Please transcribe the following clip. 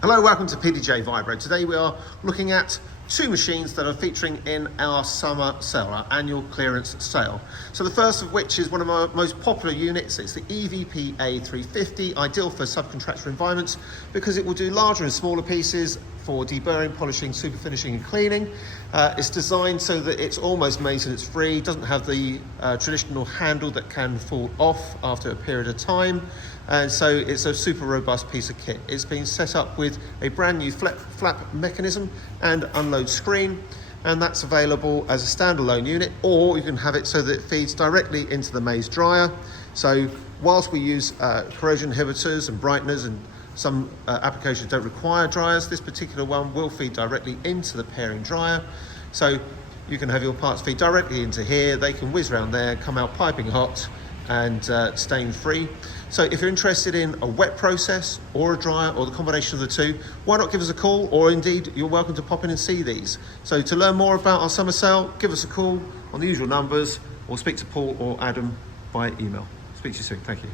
Hello, welcome to PDJ Vibro. Today we are looking at two machines that are featuring in our summer sale, our annual clearance sale. So the first of which is one of our most popular units. It's the EVP-A 350, ideal for subcontractor environments because it will do larger and smaller pieces for deburring, polishing, superfinishing and cleaning. It's designed so that it's almost maintenance free, doesn't have the traditional handle that can fall off after a period of time. And so it's a super robust piece of kit. It's been set up with a brand new flap mechanism and unload screen, and that's available as a standalone unit, or you can have it so that it feeds directly into the Maize dryer. So whilst we use corrosion inhibitors and brighteners, and some applications don't require dryers, this particular one will feed directly into the pairing dryer. So you can have your parts feed directly into here, they can whiz around there, come out piping hot and stain free. So if you're interested in a wet process or a dryer or the combination of the two, why not give us a call, or indeed you're welcome to pop in and see these. So to learn more about our summer sale, give us a call on the usual numbers or speak to Paul or Adam by email. Speak to you soon, thank you.